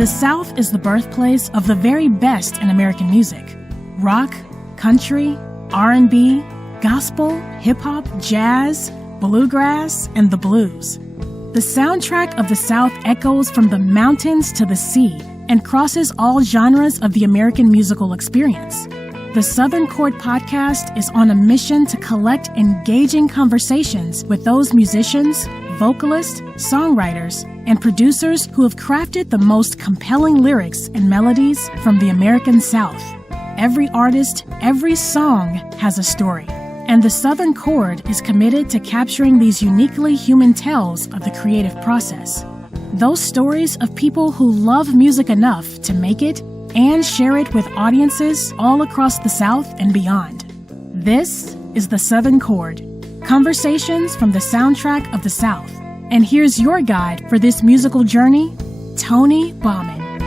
The South is the birthplace of the very best in American music. Rock, country, R&B, gospel, hip-hop, jazz, bluegrass, and the blues. The soundtrack of the South echoes from the mountains to the sea and crosses all genres of the American musical experience. The Southern Chord podcast is on a mission to collect engaging conversations with those musicians, vocalists, songwriters, and producers who have crafted the most compelling lyrics and melodies from the American South. Every artist, every song has a story, and the Southern Chord is committed to capturing these uniquely human tales of the creative process. Those stories of people who love music enough to make it and share it with audiences all across the South and beyond. This is the Southern Chord, conversations from the soundtrack of the South. And here's your guide for this musical journey, Tony Bauman.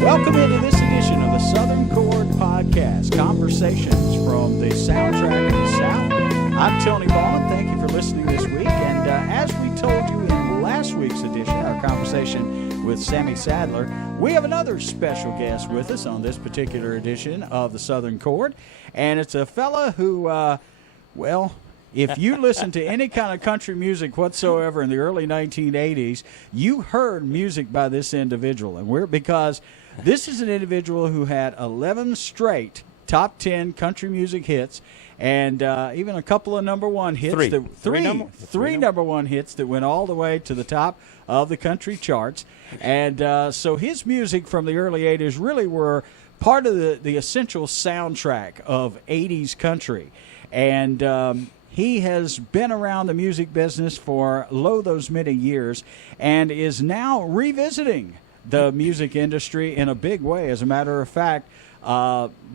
Welcome into this edition of the Southern Chord podcast, conversations from the soundtrack of the South. I'm Tony Bauman. Thank you for listening this week. And as we told you in last week's edition, our conversation with Sammy Sadler, we have another special guest with us on this particular edition of the Southern Chord. And it's a fella who, if you listen to any kind of country music whatsoever in the early 1980s, you heard music by this individual. And because this is an individual who had 11 straight top 10 country music hits, and even a couple of number one hits. Three number one hits that went all the way to the top of the country charts. And so his music from the early 80s really were part of the essential soundtrack of 80s country. And he has been around the music business for those many years and is now revisiting the music industry in a big way. As a matter of fact,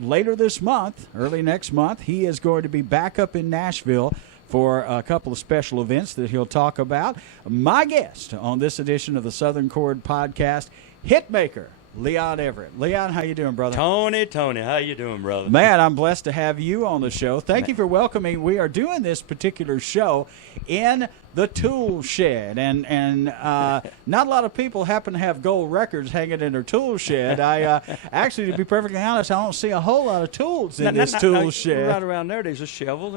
later this month, early next month, he is going to be back up in Nashville for a couple of special events that he'll talk about. My guest on this edition of the Southern Chord podcast, hitmaker LEON Everett. LEON, how you doing, brother? Tony, how you doing, brother? Man, I'm blessed to have you on the show. Thank you for welcoming. We are doing this particular show in the tool shed, and not a lot of people happen to have gold records hanging in their tool shed. Actually, to be perfectly honest, I don't see a whole lot of tools in this tool shed. Right around there's a shovel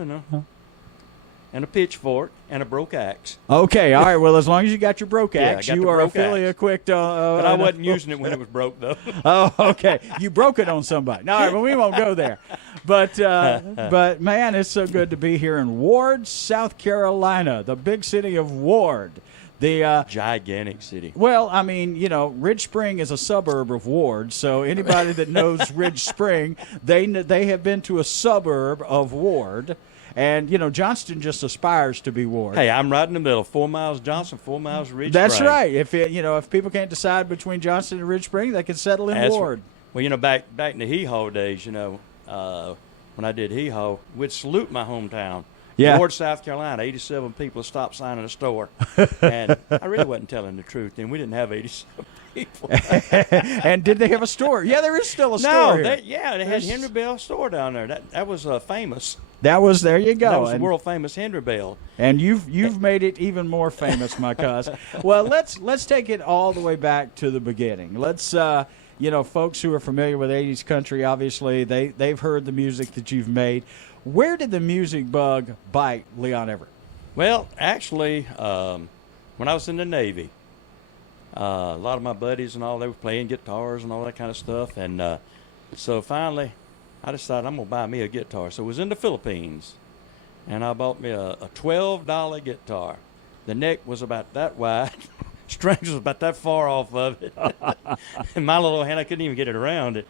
and a pitchfork and a broke axe. Okay, all right. Well, as long as you got your broke axe, you are fully equipped. But I wasn't using it when it was broke, though. Oh, okay. You broke it on somebody. No, all right, but we won't go there. But man, it's so good to be here in Ward, South Carolina, the big city of Ward. The gigantic city. Well, I mean, Ridge Spring is a suburb of Ward, so anybody that knows Ridge Spring, they have been to a suburb of Ward. And, Johnston just aspires to be Ward. Hey, I'm right in the middle. 4 miles Johnston, 4 miles Ridge That's Spring. right. If people can't decide between Johnston and Ridge Spring, they can settle in Ward. Well, back in the hee-haw days, when I did hee-haw, we'd salute my hometown. Yeah. Ward, South Carolina, 87 people stop signing a store. And I really wasn't telling the truth then. We didn't have 87 people. And did they have a store? Yeah, there is still a store here. They had Henry Bell store down there. That was famous. There you go. That was the world famous Henry Bell. And you've made it even more famous, my cuz. Well, let's take it all the way back to the beginning. Let's folks who are familiar with 80s country, obviously they've heard the music that you've made. Where did the music bug bite LEON Everett? Well, actually, when I was in the Navy, a lot of my buddies and all, they were playing guitars and all that kind of stuff. And so finally, I decided I'm going to buy me a guitar. So I was in the Philippines, and I bought me a $12 guitar. The neck was about that wide. Strings was about that far off of it. And my little hand, I couldn't even get it around it.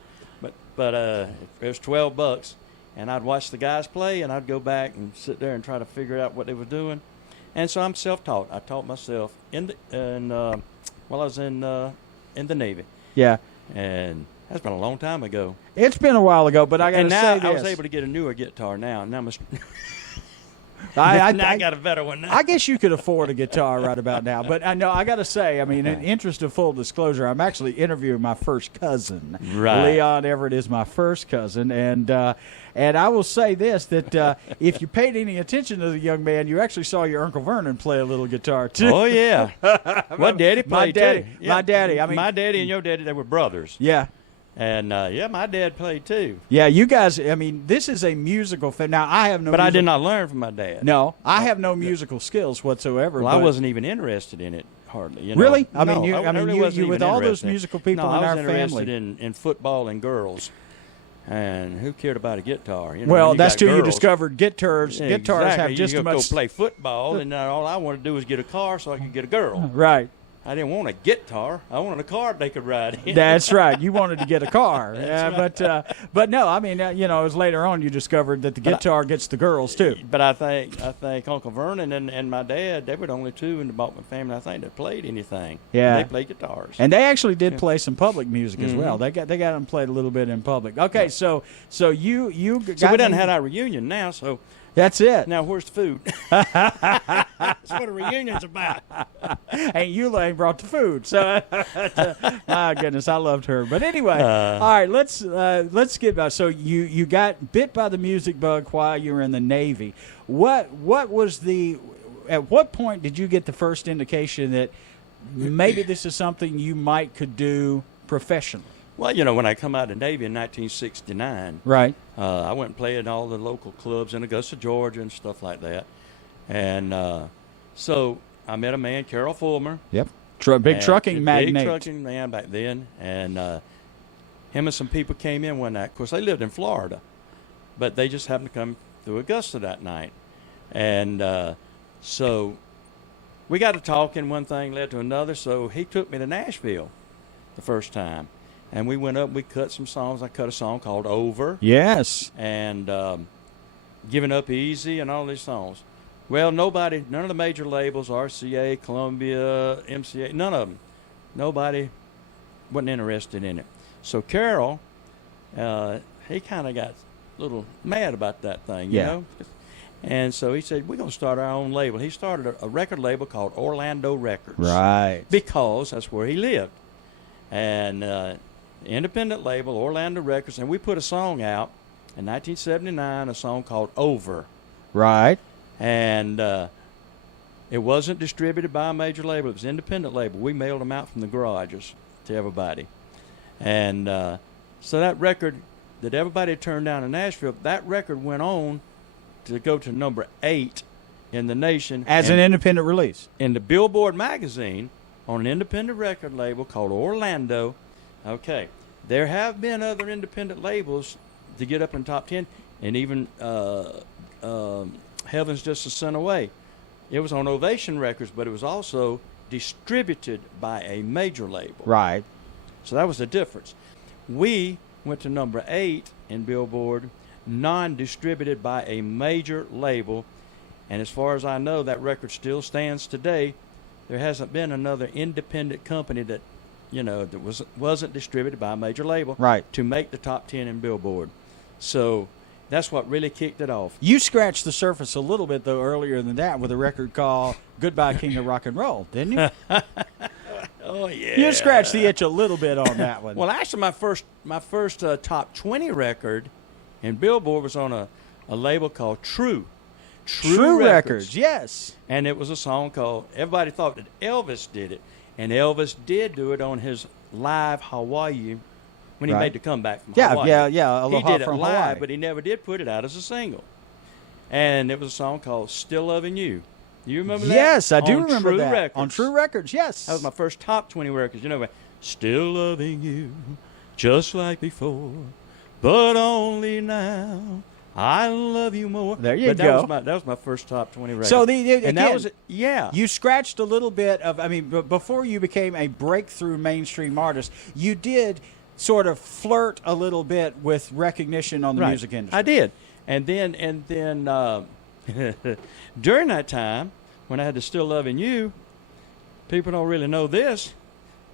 But it was $12. And I'd watch the guys play, and I'd go back and sit there and try to figure out what they were doing. And so I'm self-taught. I taught myself while I was in the Navy. Yeah. And that's been a long time ago. It's been a while ago, but I got to say this. I was able to get a newer guitar now. I got a better one now. I guess you could afford a guitar right about now. But I know I got to say, I mean, in interest of full disclosure, I'm actually interviewing my first cousin. Right. Leon Everett is my first cousin, and I will say this, that if you paid any attention to the young man, you actually saw your Uncle Vernon play a little guitar too. Oh yeah. Well, Daddy played too. Yeah. My daddy. I mean, my daddy and your daddy, they were brothers. Yeah. And my dad played too. Yeah, you guys. I mean, this is a musical thing. Now, I have no. But I did not learn from my dad. No, I have no musical skills whatsoever. Well, I wasn't even interested in it hardly. You know? Really? I No, mean, I really wasn't you with even all those interested. musical people No, in our I was interested family. in football and girls. And who cared about a guitar? You know, Well, when that's got till you girls. discovered guitars. Yeah, Guitars exactly. have just you as go much. play football, and all I wanted to do was get a car so I could get a girl. Right. I didn't want a guitar. I wanted a car they could ride in. That's right. You wanted to get a car. That's right. But no, I mean, it was later on you discovered that the guitar gets the girls too. But I think Uncle Vernon and my dad, they were the only two in the Balkman family I think that played anything. Yeah. They played guitars. And they actually did play some public music as well. Mm-hmm. They got them played a little bit in public. Okay, so you got So we done had our reunion now, so that's it. now where's the food? That's what a reunion's about. And Eulaine brought the food. So, my goodness, I loved her. But anyway, all right, let's get back. So you got bit by the music bug while you were in the Navy. What was at what point did you get the first indication that maybe this is something you could do professionally? Well, when I come out of the Navy in 1969, Right. I went and played in all the local clubs in Augusta, Georgia, and stuff like that. And so I met a man, Carol Fulmer. Yep. Big trucking magnate. Big trucking man back then. And him and some people came in one night. Of course, they lived in Florida, but they just happened to come through Augusta that night. And so we got to talking. One thing led to another. So he took me to Nashville the first time. And we went up, we cut some songs. I cut a song called Over. Yes. And Giving Up Easy and all these songs. Well, none of the major labels, RCA, Columbia, MCA, none of them. Nobody wasn't interested in it. So Carol, he kind of got a little mad about that thing, you know. And so he said, we're going to start our own label. He started a record label called Orlando Records. Right. Because that's where he lived. And independent label, Orlando Records, and we put a song out in 1979, a song called Over. Right. And it wasn't distributed by a major label. It was an independent label. We mailed them out from the garages to everybody. And so that record that everybody turned down in Nashville, that record went on to go to number 8 in the nation. As an independent release. In the Billboard magazine on an independent record label called Orlando. Okay, there have been other independent labels to get up in top 10, and even Heaven's Just a Sin Away. It was on Ovation Records, but it was also distributed by a major label. Right. So that was the difference. We went to number 8 in Billboard, non-distributed by a major label, and as far as I know, that record still stands today. There hasn't been another independent company that wasn't distributed by a major label, right, to make the top 10 in Billboard. So that's what really kicked it off. You scratched the surface a little bit, though, earlier than that with a record called Goodbye King of Rock and Roll, didn't you? Oh, yeah. You scratched the itch a little bit on that one. Well, actually, my first top 20 record in Billboard was on a label called True. True Records, yes. And it was a song called, everybody thought that Elvis did it. And Elvis did do it on his live Hawaii when he made the comeback from Hawaii. Yeah. He did it from live, Hawaii. but he never did put it out as a single. And it was a song called Still Loving You. You remember that? Yes, I do on remember True that. Records. On True Records, yes. That was my first top 20 records. Still loving you just like before, but only now I love you more. There you go. That was my first top 20 record. So you scratched a little bit of. I mean, before you became a breakthrough mainstream artist, you did sort of flirt a little bit with recognition on the music industry. I did, and then during that time when I had to Still Loving You, people don't really know this,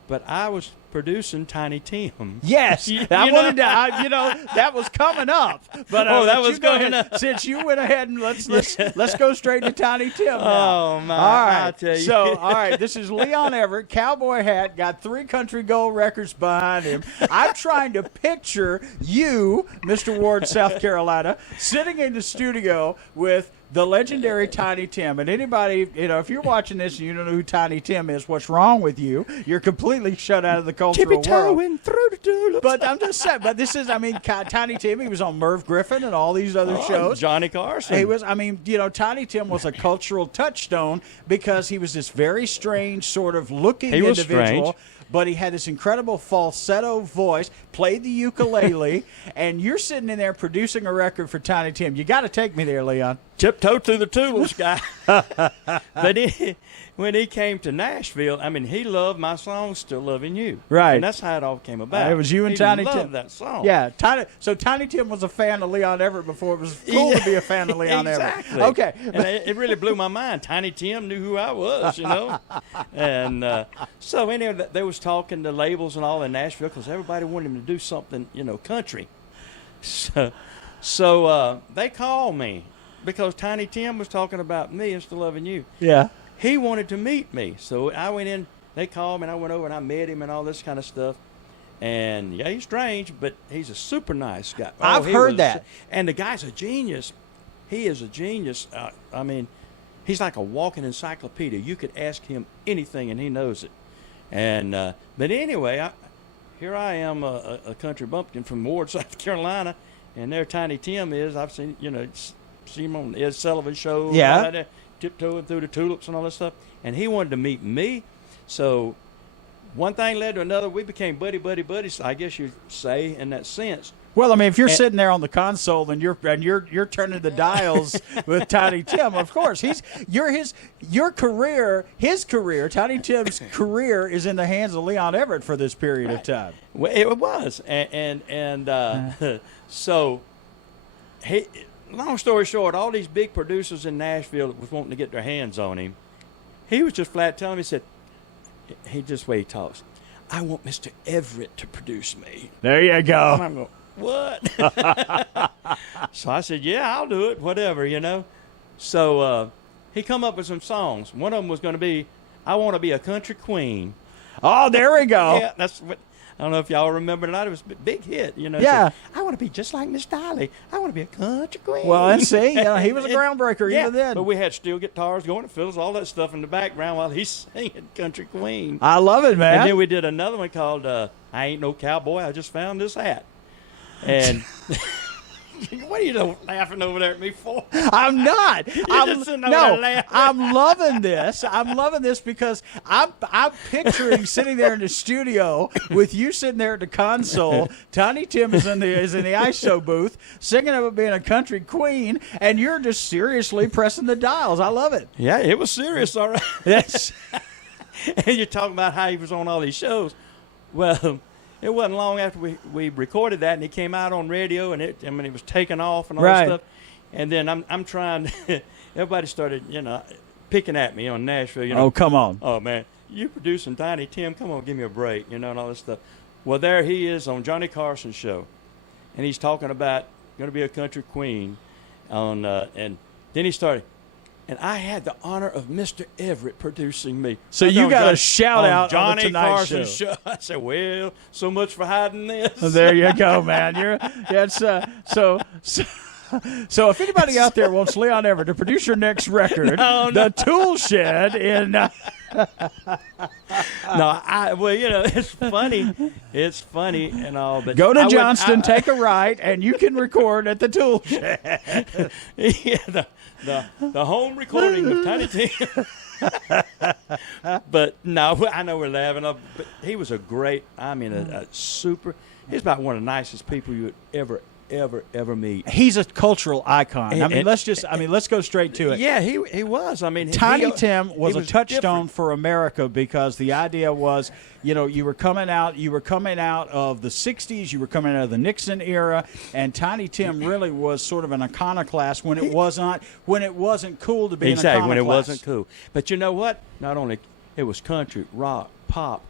but I was producing Tiny Tim. Yes, I wanted to. That was coming up. But that was going up. Since you went ahead and let's go straight to Tiny Tim now. Oh my! All right. I'll tell you. So all right, this is Leon Everett, cowboy hat, got 3 country gold records behind him. I'm trying to picture you, Mr. Ward, South Carolina, sitting in the studio with the legendary Tiny Tim. And anybody, if you're watching this and you don't know who Tiny Tim is, what's wrong with you? You're completely shut out of the cultural world. Tippy-toeing through the tulips. But I'm just saying, this is, Tiny Tim, he was on Merv Griffin and all these other shows. Johnny Carson. He was, Tiny Tim was a cultural touchstone because he was this very strange sort of looking individual. Strange. But he had this incredible falsetto voice, played the ukulele, and you're sitting in there producing a record for Tiny Tim. You got to take me there, Leon. Tiptoe through the tulips guy. But when he came to Nashville, he loved my song, Still Loving You. Right. And that's how it all came about. It was you and he Tiny loved Tim. that song. Yeah. Tiny Tim was a fan of Leon Everett before it was cool to be a fan of Leon exactly. Everett. Okay. And it really blew my mind. Tiny Tim knew who I was, And so anyway, they was talking to labels and all in Nashville because everybody wanted him to do something, country. So they called me because Tiny Tim was talking about me and Still Loving You. Yeah. He wanted to meet me. So I went in, they called me, and I went over and I met him and all this kind of stuff. And, yeah, he's strange, but he's a super nice guy. I've heard that. And the guy's a genius. He is a genius. He's like a walking encyclopedia. You could ask him anything, and he knows it. And but anyway, here I am, a country bumpkin from Ward, South Carolina, and there Tiny Tim is. I've seen him on the Ed Sullivan Show. Yeah. Right there, tiptoeing through the tulips and all that stuff. And he wanted to meet me. So one thing led to another. We became buddies, I guess you'd say, in that sense. Well, if you're sitting there on the console and you're turning the dials with Tiny Tim, of course his career, Tiny Tim's career is in the hands of Leon Everett for this period of time. Well, it was, so long story short, all these big producers in Nashville was wanting to get their hands on him. He was just flat telling me, he just the way he talks, I want Mr. Everett to produce me. There you go. And I'm going, what? So I said, yeah, I'll do it, whatever, So he come up with some songs. One of them was going to be, I Want to Be a Country Queen. Oh, there we go. Yeah, that's what. I don't know if y'all remember it or not. It was a big hit, Yeah. So, I want to be just like Miss Dolly. I want to be a country queen. Well, let's see. He was a groundbreaker even then. But we had steel guitars going to fiddles, all that stuff in the background while he's singing Country Queen. I love it, man. And then we did another one called I Ain't No Cowboy, I Just Found This Hat. And what are you laughing over there at me for? I'm not. I'm loving this. I'm loving this because I'm picturing sitting there in the studio with you sitting there at the console. Tiny Tim is in the ISO booth singing about being a country queen, and you're just seriously pressing the dials. I love it. Yeah, it was serious, all right. Yes. And you're talking about how he was on all these shows. Well, it wasn't long after we recorded that, and he came out on radio, and it was taking off and all that stuff. And then I'm trying. Everybody started, picking at me on Nashville. Oh, come on. Oh man, you producing Tiny Tim? Come on, give me a break, and all this stuff. Well, there he is on Johnny Carson's show, and he's talking about going to be a country queen, and then he started. And I had the honor of Mr. Everett producing me. So you got a shout out on the Tonight Carson show. I said, well, so much for hiding this. There you go, man. So if anybody out there wants Leon Everett to produce your next record, The Tool Shed in... it's funny. It's funny and all, but go to Johnston, take a right, and you can record at the Tool Shed. Yeah, the home recording of Tiny Tim. But no, I know we're laughing. But he was a great. A super. He's about one of the nicest people you would ever meet. He's a cultural icon. Let's go straight to it. Yeah, he was. Tiny Tim was a touchstone different for America because the idea was, you were coming out of the 60s, you were coming out of the Nixon era, and Tiny Tim really was sort of an iconoclast when it wasn't cool to be an iconoclast. When it wasn't cool. But you know what? Not only it was country, rock, pop,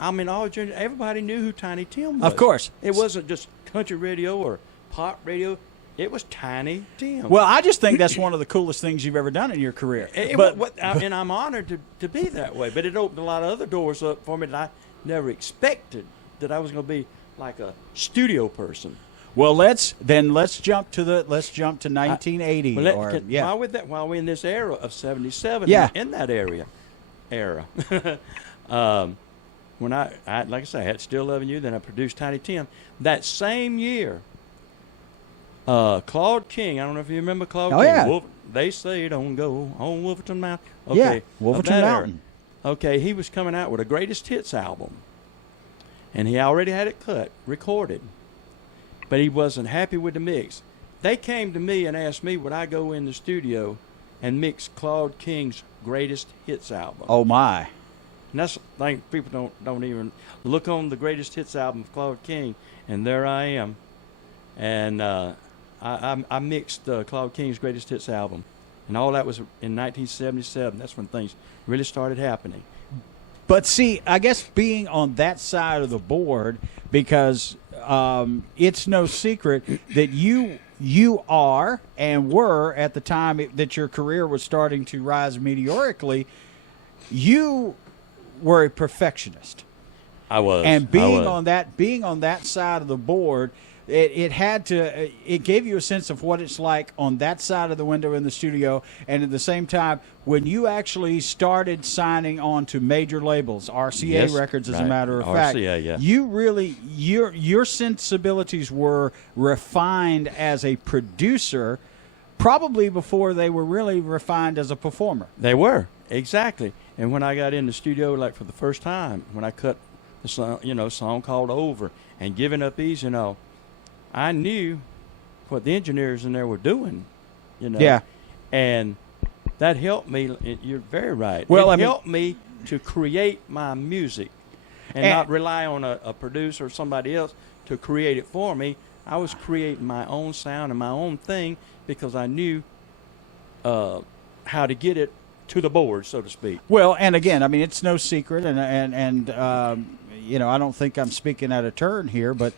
I mean, everybody knew who Tiny Tim was. Of course. It wasn't just country radio or pop radio. It was Tiny Tim. Well, I just think that's one of the coolest things you've ever done in your career. And I'm honored to be that way. But it opened a lot of other doors up for me that I never expected, that I was going to be like a studio person. Well, let's jump to 1980. While we're in this era of 77, in that era. When I like I say, I had Still Loving You, then I produced Tiny Tim. That same year, Claude King, I don't know if you remember Claude King. Yeah. They say don't go on Wolverton Mountain. Okay, Wolverton Mountain. Okay, he was coming out with a greatest hits album. And he already had it recorded. But he wasn't happy with the mix. They came to me and asked me would I go in the studio and mix Claude King's greatest hits album. Oh, my. And that's the thing, people don't even look on the greatest hits album of Claude King, and there I am. And I mixed Claude King's greatest hits album. And all that was in 1977. That's when things really started happening. But see, I guess being on that side of the board, because it's no secret that you are and were at the time that your career was starting to rise meteorically, you were a perfectionist. I was. And being on that side of the board, it gave you a sense of what it's like on that side of the window in the studio, and at the same time when you actually started signing on to major labels, RCA Records as a matter of fact. RCA, yeah. You really your sensibilities were refined as a producer probably before they were really refined as a performer. They were, exactly. And when I got in the studio, like for the first time, when I cut the song called Over and Giving Up Easy, I knew what the engineers in there were doing, Yeah. And that helped me. You're very right. Well, it helped me to create my music and not rely on a producer or somebody else to create it for me. I was creating my own sound and my own thing because I knew how to get it to the board, so to speak. Well, and again, I mean, it's no secret, and I don't think I'm speaking out of turn here, but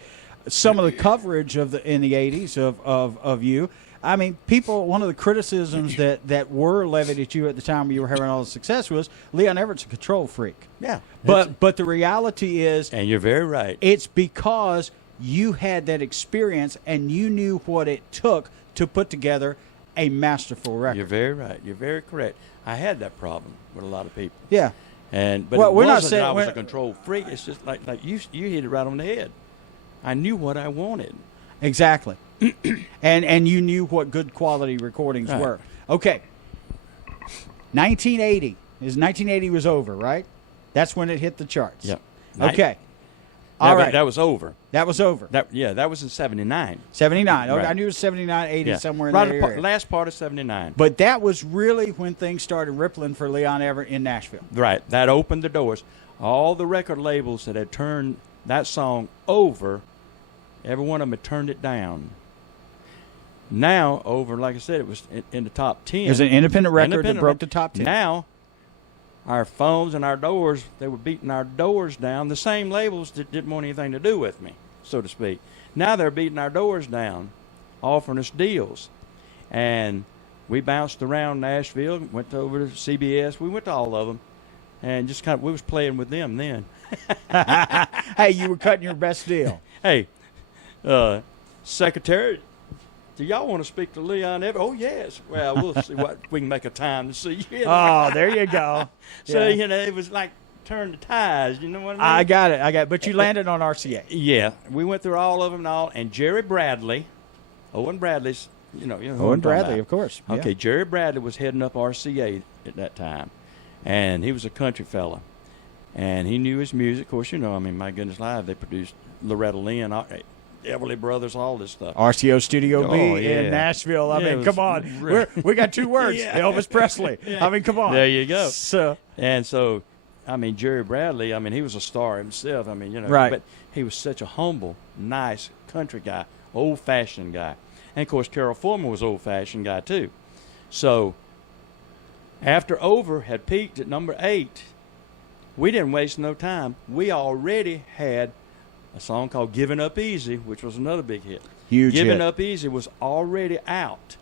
some of the coverage in the 80s of you, I mean, one of the criticisms that were levied at you at the time when you were having all the success was Leon Everette's a control freak. Yeah. But the reality is, and you're very right, it's because you had that experience and you knew what it took to put together a masterful record. You're very right. You're very correct. I had that problem with a lot of people. Yeah. But we're not wasn't saying that I was a control freak. It's just like you hit it right on the head. I knew what I wanted. Exactly. and you knew what good quality recordings were. Okay. 1980 was over, right? That's when it hit the charts. Yep. Okay. All right. That was over. That was over. That was in 79. 79. Okay, Right. I knew it was 79, 80, somewhere in right that area. Last part of 79. But that was really when things started rippling for Leon Everett in Nashville. Right. That opened the doors. All the record labels that had turned that song over, every one of them had turned it down. Now, Over, like I said, it was in the top 10. It was an independent record that broke the top 10. Now, our phones and our doors, they were beating our doors down. The same labels that didn't want anything to do with me, so to speak. Now they're beating our doors down, offering us deals. And we bounced around Nashville, went over to CBS. We went to all of them. And just we was playing with them then. Hey, you were cutting your best deal. Hey, Secretary, do y'all want to speak to Leon Everett? Oh, yes. Well, we'll see what we can make a time to see you. Oh, there you go. So, Yeah. it was like turn the ties. You know what I mean? I got it. But you landed on RCA. Yeah. We went through all of them and Jerry Bradley, Owen Bradley's, who Owen I'm talking Bradley, about. of course. Yeah. Okay, Jerry Bradley was heading up RCA at that time. And he was a country fella. And he knew his music. Of course, my goodness live, they produced Loretta Lynn, Everly Brothers, all this stuff. RCO Studio B yeah. in Nashville. I Yeah, mean, come on. We got two words. Yeah. Elvis Presley. Yeah. I mean, come on. There you go. So, Jerry Bradley, he was a star himself. Right. But he was such a humble, nice country guy, old-fashioned guy. And, of course, Carol Foreman was an old-fashioned guy, too. So, after Over had peaked at number 8, we didn't waste no time. We already had a song called Giving Up Easy, which was another big hit. Huge Giving hit. Up Easy was already out.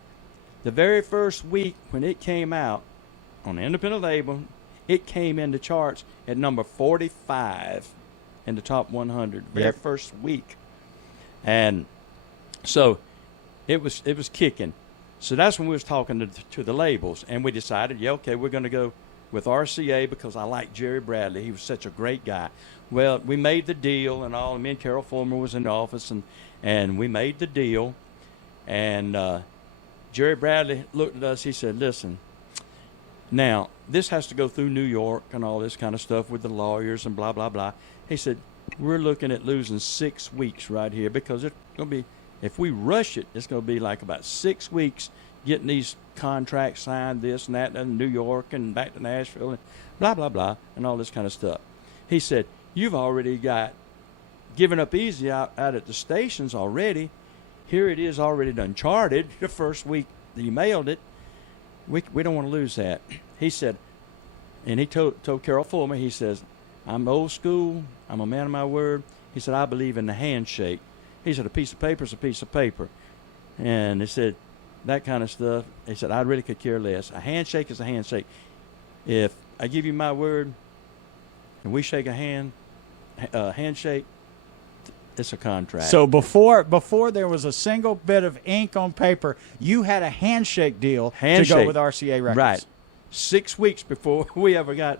The very first week when it came out on the independent label, it came in the charts at number 45 in the top 100. Very first week. And so it was kicking. So that's when we was talking to the labels, and we decided, okay, we're going to go with RCA because I like Jerry Bradley. He was such a great guy. Well, we made the deal and all. Me and Carol Fulmer was in the office, and we made the deal. And Jerry Bradley looked at us. He said, listen, now, this has to go through New York and all this kind of stuff with the lawyers and blah, blah, blah. He said, we're looking at losing 6 weeks right here because it's going to be, if we rush it, it's going to be like about 6 weeks getting these contracts signed, this and that, and New York and back to Nashville and blah, blah, blah, and all this kind of stuff. He said, you've already got Giving Up Easy out at the stations already. Here it is already done charted the first week that you mailed it. We don't want to lose that. He said, and he told Carol Fulmer, he says, I'm old school. I'm a man of my word. He said, I believe in the handshake. He said, a piece of paper is a piece of paper. And he said, that kind of stuff. He said, I really could care less. A handshake is a handshake. If I give you my word and we shake a handshake, it's a contract. So before there was a single bit of ink on paper, you had a handshake deal to go with RCA Records. Right. 6 weeks before we ever got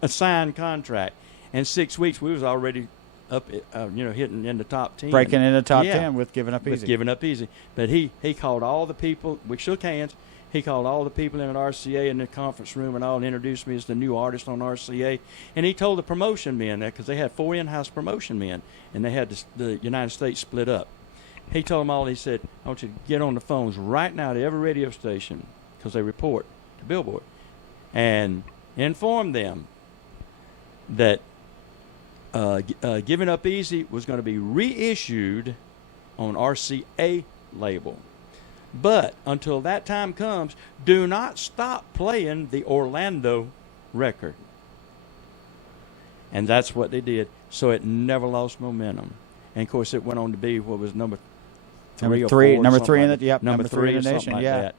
a signed contract. And 6 weeks we was already up, hitting in the top 10. Breaking in the top 10 with Giving Up Easy. With Giving Up Easy. But he called all the people. We shook hands. He called all the people in at RCA in the conference room and all and introduced me as the new artist on RCA. And he told the promotion men that because they had 4 in-house promotion men and they had the United States split up. He told them all, he said, I want you to get on the phones right now to every radio station because they report to Billboard and inform them that Giving Up Easy was going to be reissued on RCA label. But until that time comes, do not stop playing the Orlando record. And that's what they did. So it never lost momentum. And, of course, it went on to be what was number three or four. Number three in like the, yep, number three in the nation, nation, like that.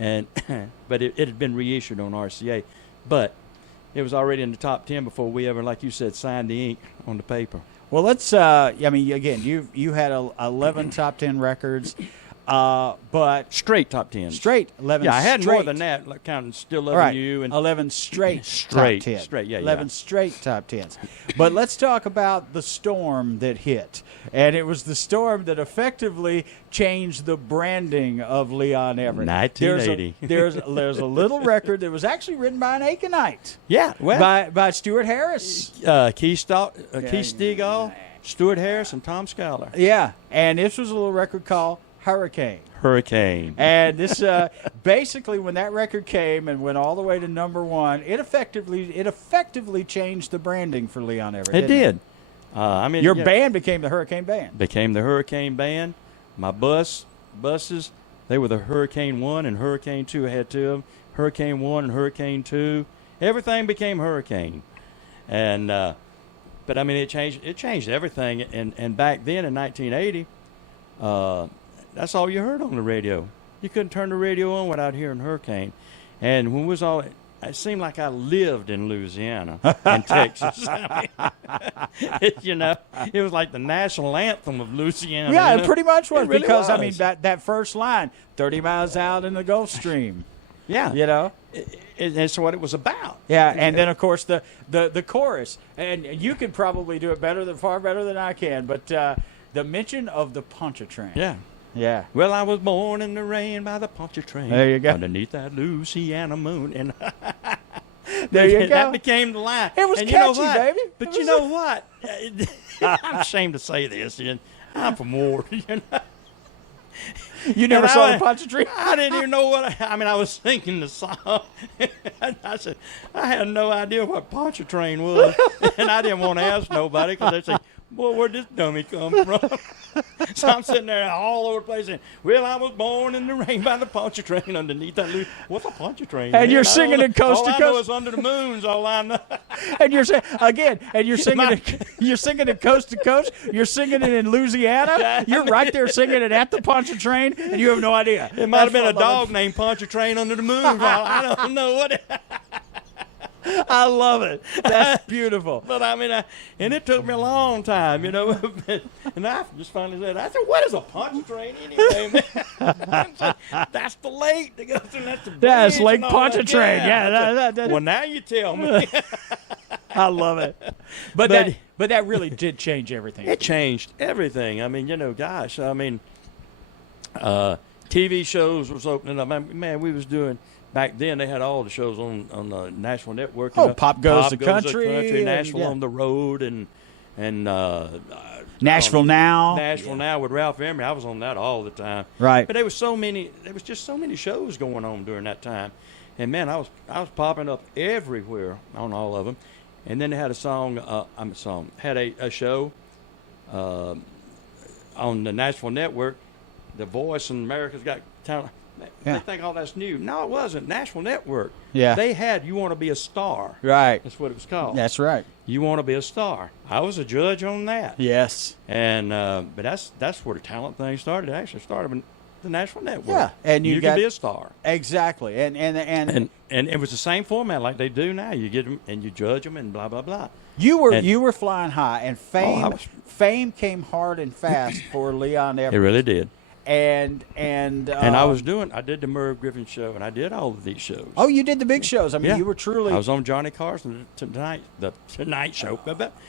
And but it had been reissued on RCA. But it was already in the top 10 before we ever, like you said, signed the ink on the paper. Well, let's, again, you had 11 top 10 records. But straight top 10. Straight 11. Yeah, I had straight. more than that, like counting Still Loving You and 11 straight straight top 10. Straight, yeah, 11 straight top 10s. But let's talk about the storm that hit, and it was the storm that effectively changed the branding of Leon Everett. 1980. There's a little record that was actually written by an Aconite. Yeah, well, by Stuart Harris, Keith Stegall, Stuart Harris, and Tom Schuyler. Yeah, and this was a little record called Hurricane. And this basically, when that record came and went all the way to number 1, it effectively changed the branding for Leon Everett. It did. Your band became the Hurricane Band. Became the Hurricane Band. My buses, they were the Hurricane 1 and Hurricane 2. I had 2 of them. Hurricane 1 and Hurricane 2. Everything became Hurricane. And but it changed everything. And back then in 1980, that's all you heard on the radio. You couldn't turn the radio on without hearing Hurricane. And when it seemed like I lived in Louisiana and Texas. It was like the national anthem of Louisiana. Yeah, it pretty much was. It really because, was. that first line, 30 miles out in the Gulf Stream. Yeah. It's what it was about. Yeah, and then, of course, the chorus. And you could probably do it far better than I can, but the mention of the Pontchartrain. Yeah. Yeah. Well, I was born in the rain by the Pontchartrain. There you go. Underneath that Louisiana moon. And there you go. That became the line. It was and catchy, baby. But you know what? I'm ashamed to say this. I'm from Ward. You never saw the Pontchartrain? I didn't even know I was thinking the song. I said, I had no idea what Pontchartrain was. And I didn't want to ask nobody because they say, boy, where'd this dummy come from? So I'm sitting there all over the place saying, well, I was born in the rain by the Pontchartrain underneath that loop. What's a Pontchartrain? And man? you're singing it coast to All I know coast. is under the moon's all I know. And you're saying you're singing it coast to coast. You're singing it in Louisiana. You're right there singing it at the Pontchartrain, and you have no idea. It might have been a dog named Pontchartrain under the moon. I don't know what. I love it. That's beautiful. But I mean, and it took me a long time, you know. And I just finally said, what is a Pontchartrain anyway, man? That's the lake that goes through. That's the bridge. Yeah, it's Lake and all Pontchartrain. that. Yeah. Well, now you tell me. I love it. But that really did change everything. It changed everything. I mean, you know, gosh, I mean, TV shows was opening up. Man, we was doing. Back then, they had all the shows on the Nashville Network. Oh, Pop Goes the Country, Nashville yeah. on the Road, and Nashville Now. Nashville Now with Ralph Emery. I was on that all the time. Right. But there was just so many shows going on during that time, and man, I was popping up everywhere on all of them. And then they had a show on the Nashville Network, The Voice and America's Got Talent. Yeah. They think all that's new. No, it wasn't. Nashville Network. Yeah. They had You Want to Be a Star. Right. That's what it was called. That's right. You Want to Be a Star. I was a judge on that. Yes. And but that's where the talent thing started. It actually started in the Nashville Network. Yeah. And you can be a star. Exactly. And it was the same format like they do now. You get them and you judge them and blah blah blah. You were flying high, and fame came hard and fast for Leon Everett. It really did. And I did the Merv Griffin show, and I did all of these shows. Oh, you did the big shows. I mean, you were truly. I was on Johnny Carson's the Tonight Show.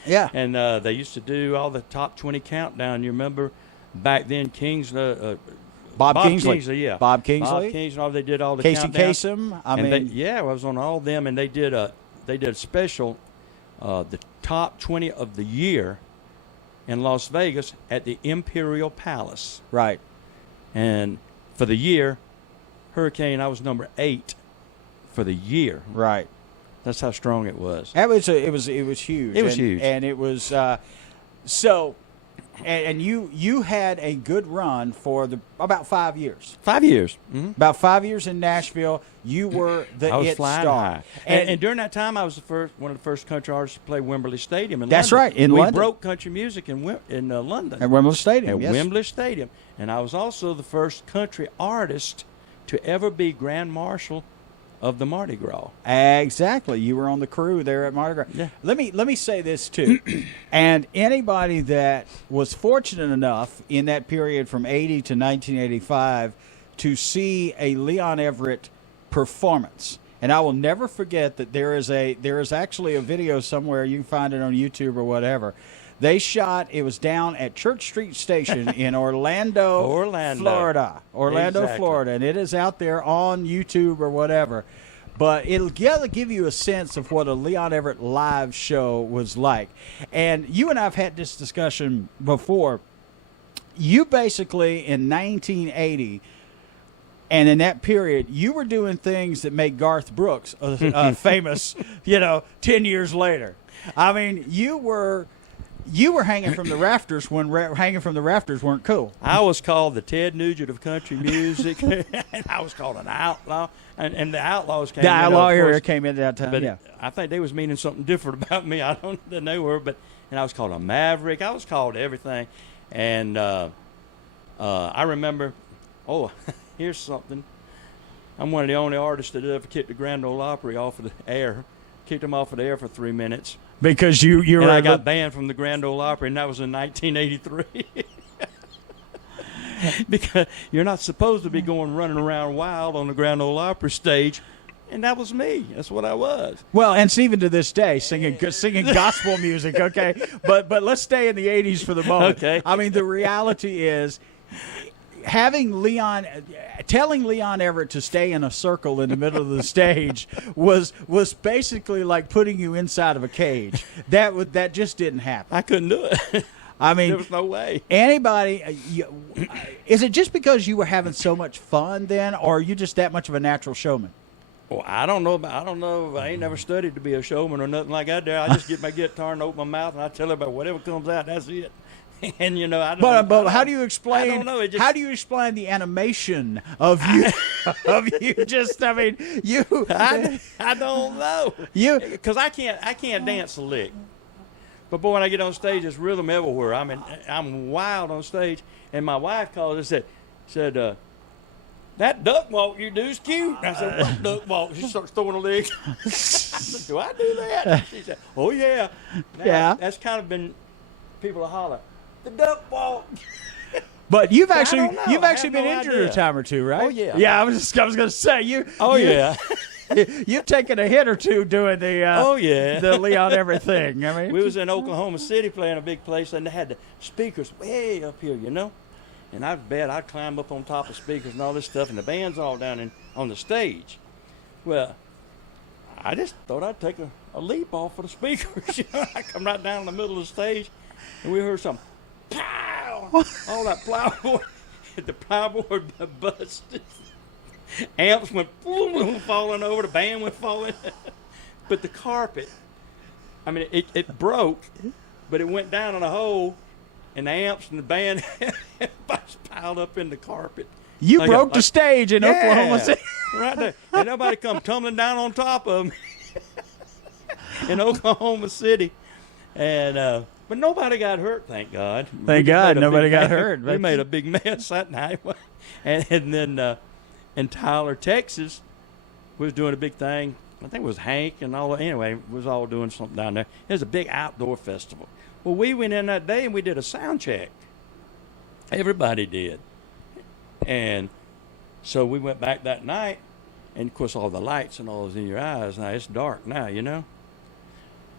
Yeah. And they used to do all the top 20 countdown. You remember back then, Bob Kingsley. Yeah. Bob Kingsley. They did all the Casey countdowns. Kasem. I was on all of them, and they did a special, the top 20 of the year, in Las Vegas at the Imperial Palace. Right. And for the year, Hurricane, I was number 8 for the year. Right. That's how strong it was. It was huge. It was huge. And it was so. And you had a good run for about 5 years. 5 years. Mm-hmm. About 5 years in Nashville, you were I was it flying star. high. And during that time, I was one of the first country artists to play Wembley Stadium in London. That's right, in we London. We broke country music in London. At Wembley Stadium, At yes. Wembley Stadium. And I was also the first country artist to ever be Grand Marshal of the Mardi Gras. Exactly. You were on the crew there at Mardi Gras. Yeah. Let me say this, too. And anybody that was fortunate enough in that period from 80 to 1985 to see a Leon Everett performance, and I will never forget that there is actually a video somewhere, you can find it on YouTube or whatever. They shot, it was down at Church Street Station in Orlando, Florida. Exactly. Florida. And it is out there on YouTube or whatever. But it'll give you a sense of what a Leon Everett live show was like. And you and I have had this discussion before. You basically, in 1980, and in that period, you were doing things that made Garth Brooks famous, 10 years later. I mean, you were hanging from the rafters when hanging from the rafters weren't cool. I was called the Ted Nugent of country music, and I was called an outlaw. And the Outlaws came in. The Outlaw area came in that time, but yeah. I think they was meaning something different about me. I don't know and I was called a maverick. I was called everything. And I remember, here's something. I'm one of the only artists that ever kicked the Grand Ole Opry off of the air. Kicked them off of the air for 3 minutes. Because you I got banned from the Grand Ole Opry, and that was in 1983. Because you're not supposed to be running around wild on the Grand Ole Opry stage, and that was me. That's what I was. Well, and it's even to this day, singing gospel music, okay? But let's stay in the 80s for the moment. Okay. I mean, the reality is telling Leon Everett to stay in a circle in the middle of the stage was basically like putting you inside of a cage. That just didn't happen. I couldn't do it. I mean, there was no way. Anybody, is it just because you were having so much fun then, or are you just that much of a natural showman? Well, I don't know. I ain't never studied to be a showman or nothing like that. There, I just get my guitar and open my mouth and I tell everybody whatever comes out. That's it. And I don't. But how do you explain? I don't know. How do you explain the animation of you? Of you just, I mean, you. I don't know. Because I can't dance a lick. But boy, when I get on stage, it's rhythm everywhere. I mean, I'm wild on stage. And my wife called and said, that duck walk you do is cute. I said, what duck walk? She starts throwing a leg. I said, do I do that? She said, oh, yeah. Now, that's kind of been, people holler, the duck walk. But you've actually been no injured idea. a time or two, right? Oh, yeah. Yeah, I was going to say, you. Oh, yeah. You've taken a hit or two doing the the Leon Everett thing. I mean, we was in Oklahoma City playing a big place, and they had the speakers way up here, And I'd climb up on top of speakers and all this stuff, and the band's all down on the stage. Well, I just thought I'd take a leap off of the speakers. I come right down in the middle of the stage, and we heard something, pow! All that plowboard, the plowboard busted. Amps went falling over, the band went falling. But the carpet, I mean, it broke, but it went down in a hole. And the amps and the band piled up in the carpet. You broke the stage in Oklahoma City. Right there. And nobody come tumbling down on top of them in Oklahoma City. And but nobody got hurt, thank God. Thank God nobody got hurt. We made a big mess that night. And then in Tyler, Texas, we was doing a big thing. I think it was Hank and all that. Anyway, we was all doing something down there. It was a big outdoor festival. Well, we went in that day and we did a sound check. Everybody did. And so we went back that night, and of course all the lights and all is in your eyes. Now it's dark now,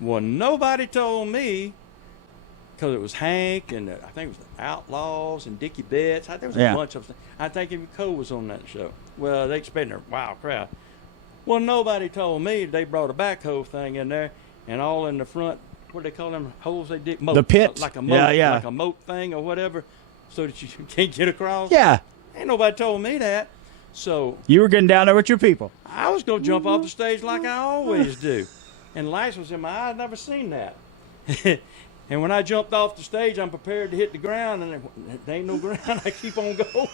Well, nobody told me, because it was Hank and I think it was the Outlaws and Dickie Betts. There was a bunch of them. I think even Cole was on that show. Well, they expected a wild crowd. Well, nobody told me they brought a backhoe thing in there, and all in the front, what do they call them holes they dig? Moat. The pit. Like a moat, yeah. like a moat thing or whatever, so that you can't get across. Yeah. Ain't nobody told me that. So you were getting down there with your people. I was going to jump off the stage like I always do. And lights was in my eye. I'd never seen that. And when I jumped off the stage, I'm prepared to hit the ground, and there ain't no ground. I keep on going.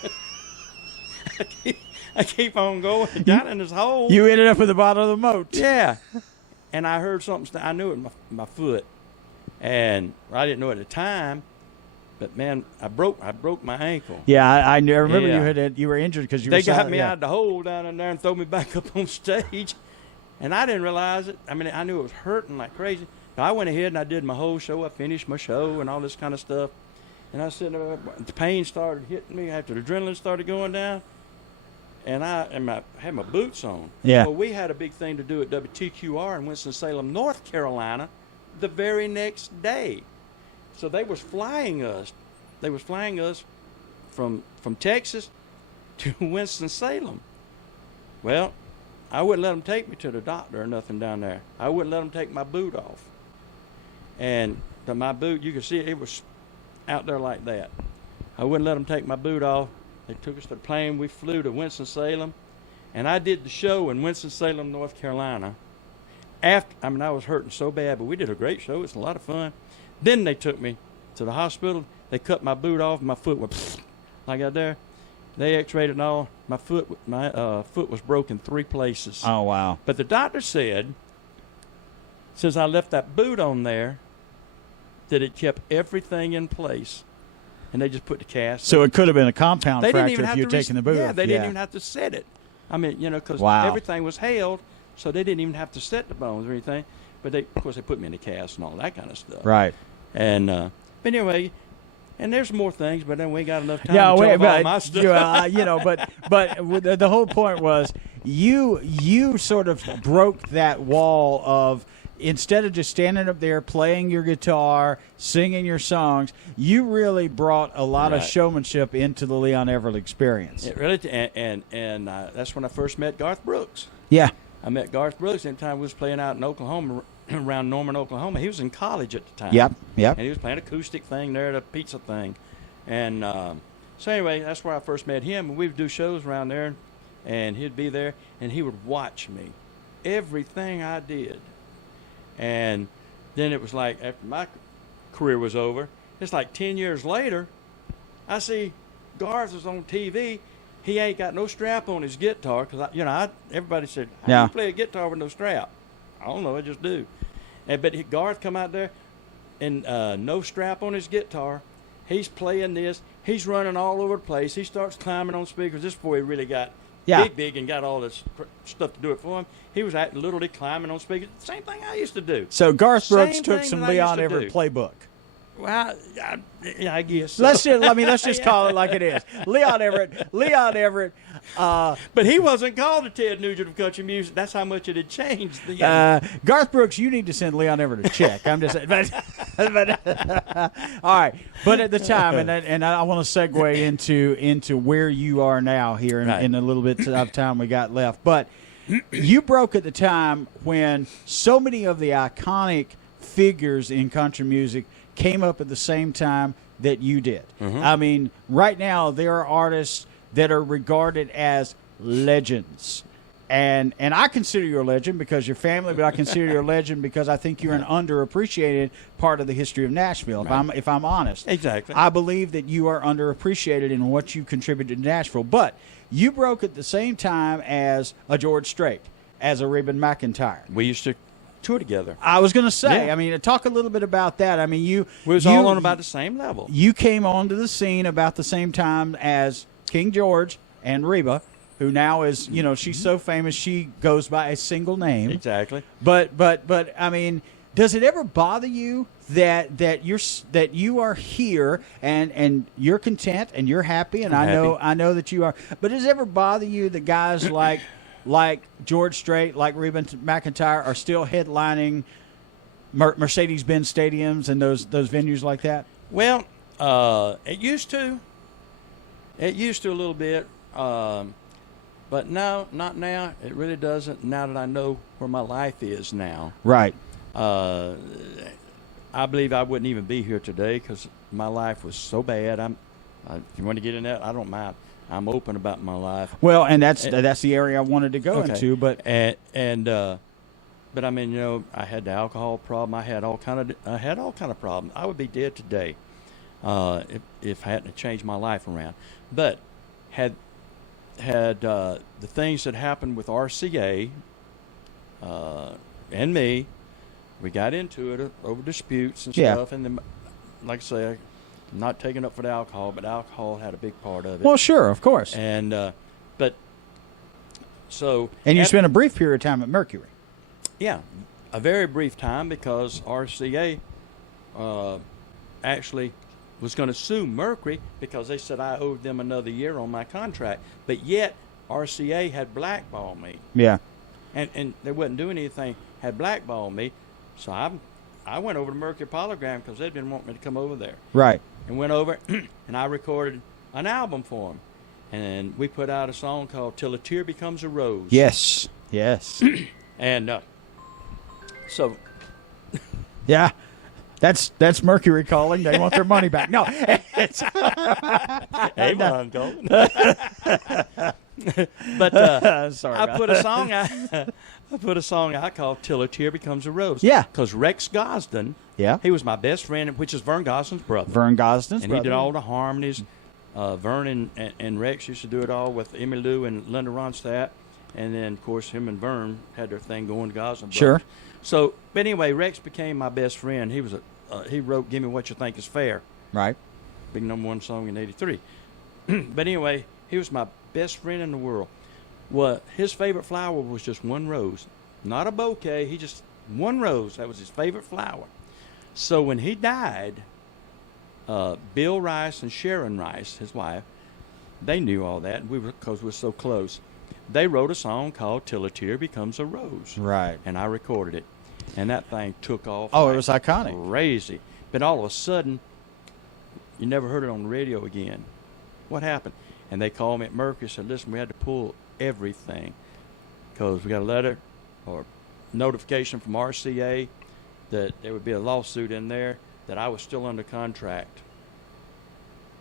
I keep on going down in this hole. You ended up at the bottom of the moat. Yeah. And I heard something. I knew it was my foot. And I didn't know at the time. But, man, I broke my ankle. Yeah, I remember you were injured because you were. They got me out of the hole down in there and threw me back up on stage. And I didn't realize it. I mean, I knew it was hurting like crazy. So I went ahead and I did my whole show. I finished my show and all this kind of stuff. And I said, the pain started hitting me after the adrenaline started going down. And I had my boots on. Yeah. Well, we had a big thing to do at WTQR in Winston-Salem, North Carolina, the very next day. So they was flying us. They was flying us from Texas to Winston-Salem. Well, I wouldn't let them take me to the doctor or nothing down there. I wouldn't let them take my boot off. And my boot, you could see it was out there like that. I wouldn't let them take my boot off. They took us to the plane. We flew to Winston-Salem. And I did the show in Winston-Salem, North Carolina. I was hurting so bad, but we did a great show. It's a lot of fun. Then they took me to the hospital. They cut my boot off. My foot went like out there. They x-rayed it and all. My foot was broken 3 places. Oh, wow. But the doctor said, since I left that boot on there, that it kept everything in place. And they just put the cast. So it could have been a compound fracture if you'd taken the boot. Yeah, they didn't even have to set it. I mean, because everything was held, so they didn't even have to set the bones or anything. But of course, they put me in the cast and all that kind of stuff. Right. And but anyway, and there's more things, but then we ain't got enough time to tell all my stuff. But the whole point was you sort of broke that wall of, instead of just standing up there playing your guitar, singing your songs, you really brought a lot of showmanship into the Leon Everett experience. It really, and that's when I first met Garth Brooks. Yeah. I met Garth Brooks anytime we was playing out in Oklahoma, around Norman, Oklahoma. He was in college at the time. Yep. And he was playing acoustic thing there, the pizza thing. And so anyway, that's where I first met him. And we would do shows around there. and he'd be there, and he would watch me, everything I did. And then it was like, after my career was over, it's like 10 years later, I see Garth is on TV. He ain't got no strap on his guitar, because everybody said, "How do you play a guitar with no strap?" I don't know, I just do. But Garth come out there and no strap on his guitar. He's playing this. He's running all over the place. He starts climbing on speakers. This boy really got big and got all this stuff to do it for him. He was acting literally climbing on speakers. Same thing I used to do. So Garth Brooks took some Leon Everett playbook. Well, I guess. Let's just call it like it is. Leon Everett. But he wasn't called the Ted Nugent of country music. That's how much it had changed. Garth Brooks, you need to send Leon Everett a check. I'm just saying. But all right. But at the time, and I want to segue into where you are now here in a little bit of time we got left. But you broke at the time when so many of the iconic figures in country music came up at the same time that you did. Mm-hmm. I mean, right now there are artists that are regarded as legends. And I consider you a legend because you're family, but I consider you a legend because I think you're an underappreciated part of the history of Nashville, if I'm honest. Exactly. I believe that you are underappreciated in what you contributed to Nashville. But you broke at the same time as a George Strait, as a Reba McEntire. We used to tour together. I was going to say, I mean, talk a little bit about that. I mean, we was all on about the same level. You came onto the scene about the same time as King George and Reba, who now is, she's so famous she goes by a single name. Exactly. But I mean, does it ever bother you that you are here and you're content and you're happy, and I know that you are. But does it ever bother you that guys like George Strait, like Reba McEntire, are still headlining Mercedes-Benz stadiums and those venues like that? Well, it used to. It used to a little bit, but no, not now. It really doesn't. Now that I know where my life is now, right? I believe I wouldn't even be here today because my life was so bad. If you want to get in that, I don't mind. I'm open about my life. Well, and that's the area I wanted to go into. But but I mean, I had the alcohol problem. I had all kind of problems. I would be dead today if I hadn't changed my life around. But had the things that happened with RCA and me, we got into it over disputes and stuff, and then, like I say, I'm not taking up for the alcohol, but alcohol had a big part of it. Well, sure, of course. And and you spent a brief period of time at Mercury. Yeah, a very brief time, because RCA actually was going to sue Mercury because they said I owed them another year on my contract, but yet RCA had blackballed me. Yeah, and they wasn't doing anything, had blackballed me, so I went over to Mercury Polygram because they'd been wanting me to come over there. Right. And went over, and I recorded an album for them. And we put out a song called Till a Tear Becomes a Rose. Yes. And so... Yeah. That's Mercury calling. They want their money back. No. Avon calling. But sorry, I put a song I called Till a Tear Becomes a Rose. Yeah. Because Rex Gosden, he was my best friend, which is Vern Gosden's brother. And he did all the harmonies. Vern and Rex used to do it all with Emmy Lou and Linda Ronstadt. And then, of course, him and Vern had their thing going, Gosden brothers. Sure. So, but anyway, Rex became my best friend. He was he wrote "Give Me What You Think Is Fair," right? Big #1 song in '83. But anyway, he was my best friend in the world. Well, his favorite flower was just one rose, not a bouquet. He just one rose. That was his favorite flower. So when he died, Bill Rice and Sharon Rice, his wife, they knew all that. Because we were so close. They wrote a song called Till a Tear Becomes a Rose. Right. And I recorded it. And that thing took off. Oh, it was iconic. Crazy. But all of a sudden, you never heard it on the radio again. What happened? And they called me at Mercury and said, listen, we had to pull everything because we got a letter or notification from RCA that there would be a lawsuit in there that I was still under contract.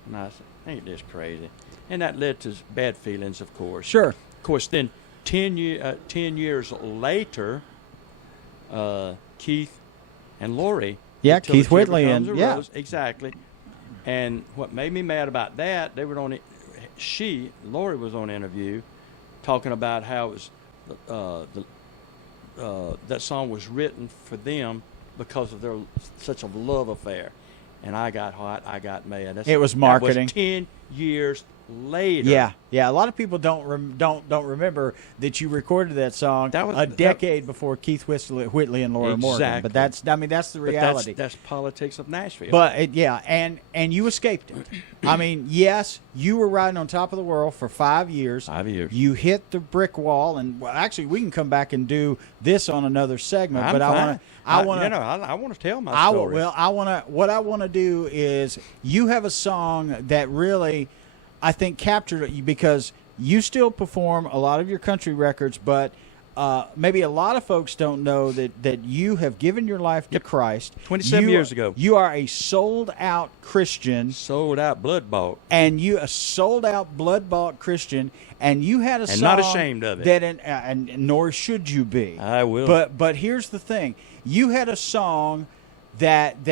And I said, ain't this crazy? And that led to bad feelings, of course. Sure. Of course, then 10 years later, Keith and Lori. Yeah, Till Keith the River Whitley Comes and a yeah. Rose, exactly. And what made me mad about that, they were on it. Lori was on an interview, talking about how it was that song was written for them because of their such a love affair. And I got hot, I got mad. It was marketing. That was 10 years later. Yeah. A lot of people don't remember that you recorded that song a decade before Keith Whitley and Laura Morgan. But that's the reality. That's politics of Nashville. But and you escaped it. I mean, yes, you were riding on top of the world for 5 years. 5 years. You hit the brick wall, and actually, we can come back and do this on another segment. I'm but fine. I want to tell my story. What I want to do is you have a song that really, I think, captured you because you still perform a lot of your country records, but maybe a lot of folks don't know that you have given your life to Christ. 27 years ago. You are a sold-out Christian. Sold-out, blood-bought. And you a sold-out, blood-bought Christian, and you had a song. And not ashamed of it. And nor should you be. I will. But here's the thing. You had a song that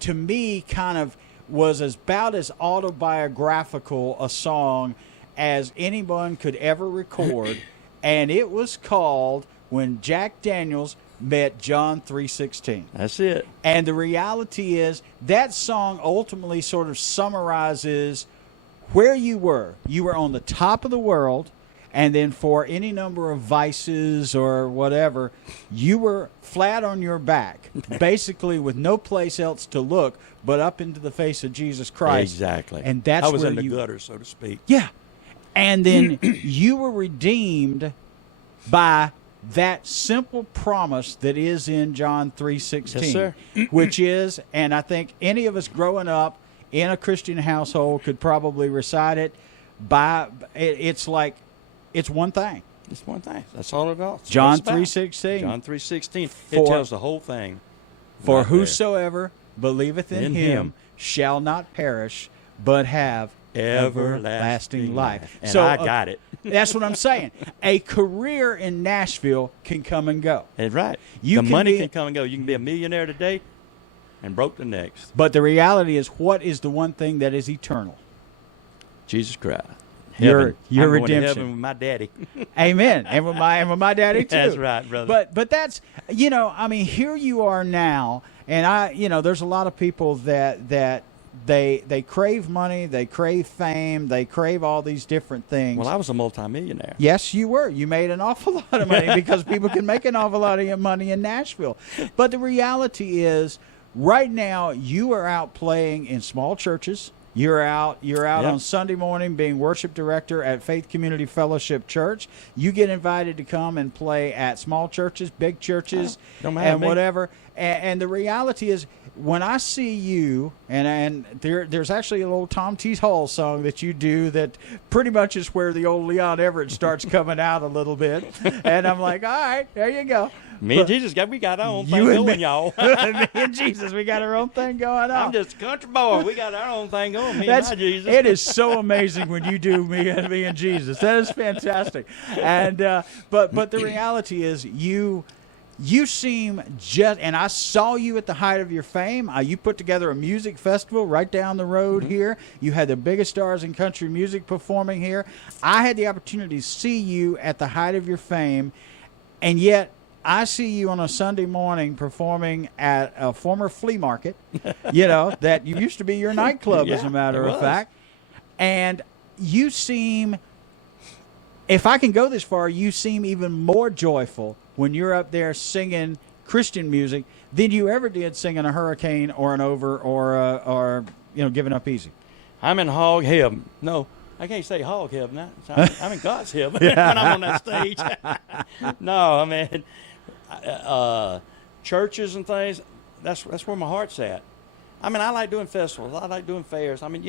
to me kind of was about as autobiographical a song as anyone could ever record, and it was called When Jack Daniels Met John 3:16. That's it. And the reality is that song ultimately sort of summarizes where you were. You were on the top of the world, and then for any number of vices or whatever, you were flat on your back, basically with no place else to look but up into the face of Jesus Christ. Exactly. And that's I was where in the gutter, so to speak. Yeah. And then you were redeemed by that simple promise that is in John 3:16. Yes, sir. Which is, and I think any of us growing up in a Christian household could probably recite it it's like it's one thing. It's one thing. That's all it is. John 3:16. John 3:16. It tells the whole thing. For right whosoever believeth in him shall not perish, but have everlasting life. And so I got it. That's what I'm saying. A career in Nashville can come and go. That's right. The money can come and go. You can be a millionaire today and broke the next. But the reality is, what is the one thing that is eternal? Jesus Christ. Your I'm going redemption. to heaven with my daddy. Amen. And with my daddy too. That's right, brother. But that's, I mean, here you are now, and there's a lot of people that they crave money, they crave fame, they crave all these different things. Well, I was a multimillionaire. Yes, you were. You made an awful lot of money because people can make an awful lot of money in Nashville. But the reality is, right now, you are out playing in small churches. You're out on Sunday morning being worship director at Faith Community Fellowship Church. You get invited to come and play at small churches, big churches, and whatever. And the reality is, when I see you, and there's actually a little Tom T. Hall song that you do that pretty much is where the old Leon Everett starts coming out a little bit. And I'm like, all right, there you go. Me and Jesus, we got our own thing going, y'all. Me and Jesus, we got our own thing going on. I'm just a country boy. We got our own thing going, me and my Jesus. It is so amazing when you do me and Jesus. That is fantastic. And but the reality is you seem and I saw you at the height of your fame. You put together a music festival right down the road here. You had the biggest stars in country music performing here. I had the opportunity to see you at the height of your fame, and yet I see you on a Sunday morning performing at a former flea market, that used to be your nightclub, as a matter of fact. And you seem, if I can go this far, you seem even more joyful when you're up there singing Christian music than you ever did singing a Hurricane or an Over or Giving Up Easy. I'm in hog heaven. No, I can't say hog heaven now. I'm in God's heaven when I'm on that stage. No, I mean, churches and things, that's where my heart's at. I mean, I like doing festivals. I like doing fairs. I mean,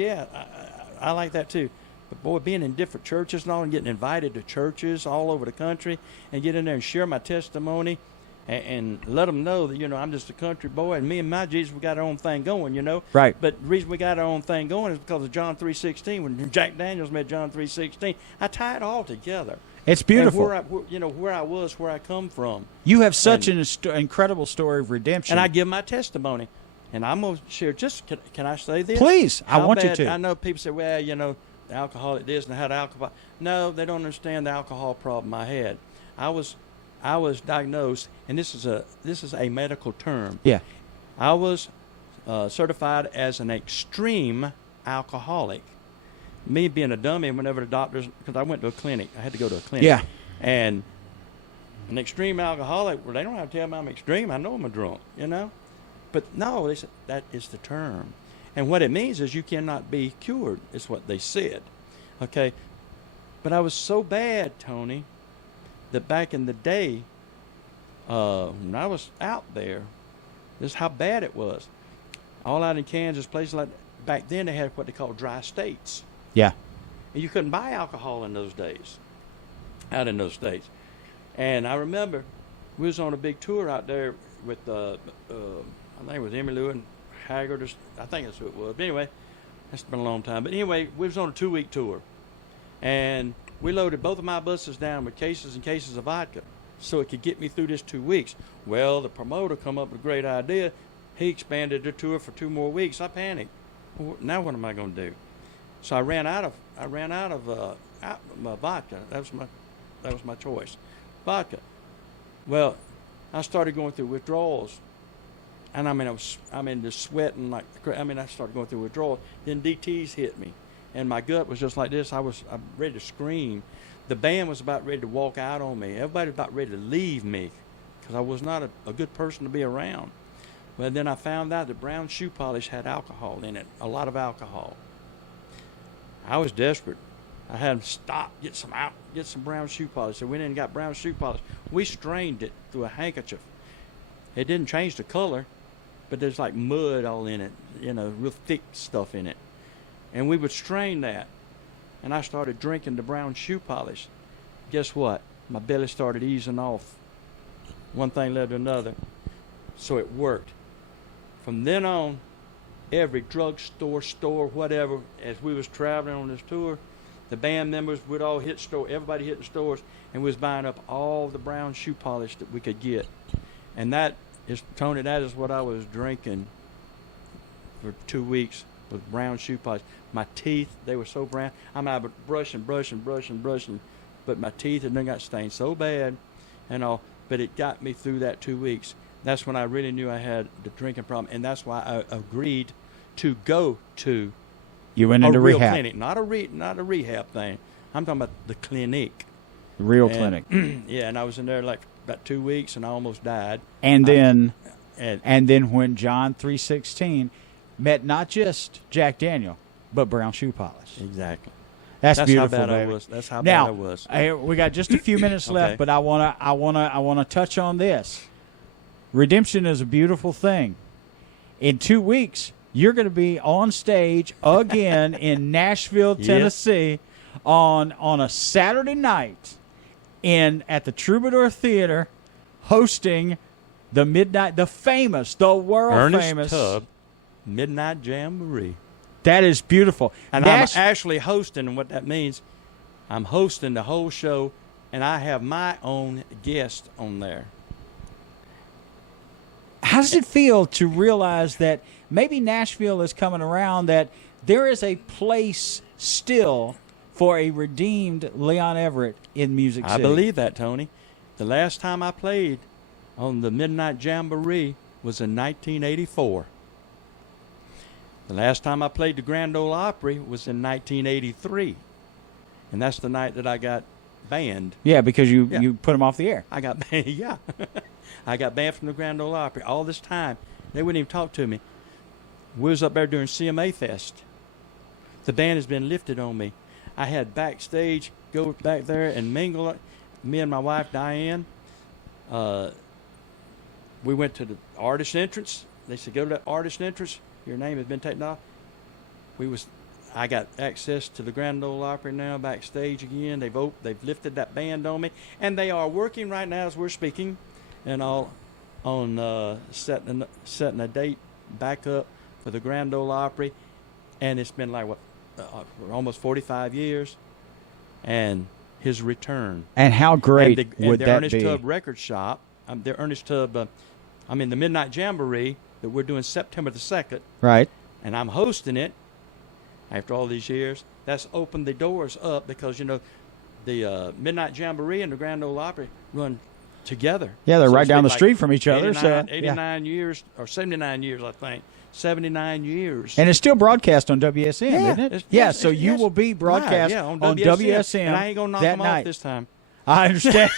I like that too. But, boy, being in different churches and all and getting invited to churches all over the country and get in there and share my testimony and let them know that, I'm just a country boy and me and my Jesus, we got our own thing going, Right. But the reason we got our own thing going is because of John 3:16. When Jack Daniels met John 3:16, I tie it all together. It's beautiful. And where I was, where I come from. You have such an incredible story of redemption. And I give my testimony. And I'm going to share can I say this? Please, I want you to. I know people say, well, the alcoholic this and had alcohol. No, they don't understand the alcohol problem I had. I was diagnosed, and this is a medical term. Yeah. I was certified as an extreme alcoholic. Me being a dummy, whenever the doctors, because I went to a clinic, I had to go to a clinic. Yeah. And an extreme alcoholic, well, they don't have to tell me I'm extreme. I know I'm a drunk, But no, they said that is the term. And what it means is you cannot be cured, is what they said. Okay? But I was so bad, Tony, that back in the day, when I was out there, this is how bad it was. All out in Kansas, places like that, back then they had what they call dry states. Yeah. And you couldn't buy alcohol in those days, out in those states. And I remember we was on a big tour out there with, I think it was Emmy Lou and Haggard. I think that's who it was. But anyway, that's been a long time. But anyway, we was on a 2-week tour. And we loaded both of my buses down with cases and cases of vodka so it could get me through this 2 weeks. Well, the promoter come up with a great idea. He expanded the tour for 2 more weeks. I panicked. Well, now what am I going to do? So I ran out of vodka. That was my choice, vodka. Well, I started going through withdrawals, and I was just sweating I started going through withdrawals. Then DTs hit me, and my gut was just like this. I'm ready to scream. The band was about ready to walk out on me. Everybody was about ready to leave me because I was not a good person to be around. Well, then I found out that brown shoe polish had alcohol in it, a lot of alcohol. I was desperate. I had them stop, get some brown shoe polish. So we went in and got brown shoe polish. We strained it through a handkerchief. It didn't change the color, but there's like mud all in it, real thick stuff in it. And we would strain that. And I started drinking the brown shoe polish. Guess what? My belly started easing off. One thing led to another. So it worked. From then on, every drugstore, store, whatever, as we was traveling on this tour, the band members would all everybody hit the stores, and we was buying up all the brown shoe polish that we could get. And Tony, that is what I was drinking for 2 weeks, was brown shoe polish. My teeth, they were so brown. I would brush, but my teeth had then got stained so bad and all, but it got me through that 2 weeks. That's when I really knew I had the drinking problem, and that's why I agreed to go to you went into a real rehab. clinic, not a rehab thing. I'm talking about the clinic. The real clinic. Yeah, and I was in there like about 2 weeks, and I almost died. And then when John 3:16 met not just Jack Daniel, but brown shoe polish. Exactly. That's beautiful, how bad baby. I was. That's how bad I was. Now, we got just a few minutes left, but I wanna touch on this. Redemption is a beautiful thing. In 2 weeks, you're going to be on stage again in Nashville, Tennessee, on a Saturday night at the Troubadour Theater, hosting the world famous Tubb Midnight Jamboree. That is beautiful. And I'm actually hosting, and what that means, I'm hosting the whole show, and I have my own guest on there. How does it feel to realize that maybe Nashville is coming around, that there is a place still for a redeemed Leon Everett in Music City? I believe that, Tony. The last time I played on the Midnight Jamboree was in 1984. The last time I played the Grand Ole Opry was in 1983. And that's the night that I got banned. Yeah, because you put them off the air. I got banned, yeah. I got banned from the Grand Ole Opry. All this time, they wouldn't even talk to me. We was up there during CMA Fest. The ban has been lifted on me. I had backstage, go back there and mingle. Me and my wife, Diane, we went to the artist entrance. They said, go to that artist entrance. Your name has been taken off. I got access to the Grand Ole Opry now, backstage again. They've lifted that ban on me. And they are working right now as we're speaking and all on setting a date back up for the Grand Ole Opry. And it's been like, almost 45 years. And his return. And how great would the that Ernest be? Tubb Record Shop, the Ernest Tubb, the Midnight Jamboree that we're doing September the 2nd, Right. and I'm hosting it after all these years. That's opened the doors up because, the Midnight Jamboree and the Grand Ole Opry run together. Yeah, they're So right it's down been the like street from each other. 89 years, or 79 years, I think. 79 years. And it's still broadcast on WSN, isn't it? Yes, so you will be broadcast on WSN. And I ain't going to knock that them night. off this time. I understand.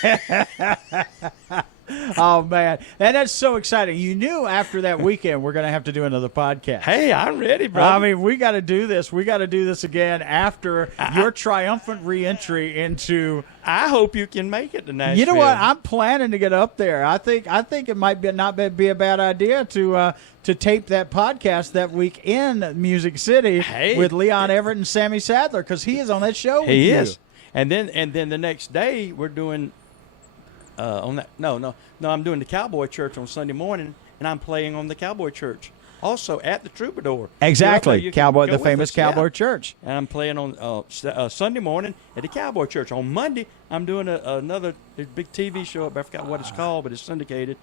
Oh, man. And that's so exciting. You knew after that weekend we're going to have to do another podcast. Hey, I'm ready, bro. I mean, we got to do this. We got to do this again after your triumphant reentry into. I hope you can make it to Nashville. You know what? I'm planning to get up there. I think it might not be a bad idea to tape that podcast that week in Music City with Leon Everett and Sammy Sadler, because he is on that show with you. He is. And then the next day we're doing I'm doing the Cowboy Church on Sunday morning, and I'm playing on the Cowboy Church also at the Troubadour. Exactly, the famous us, Cowboy Church. And I'm playing on Sunday morning at the Cowboy Church. On Monday, I'm doing another big TV show. I forgot what it's called, but it's syndicated.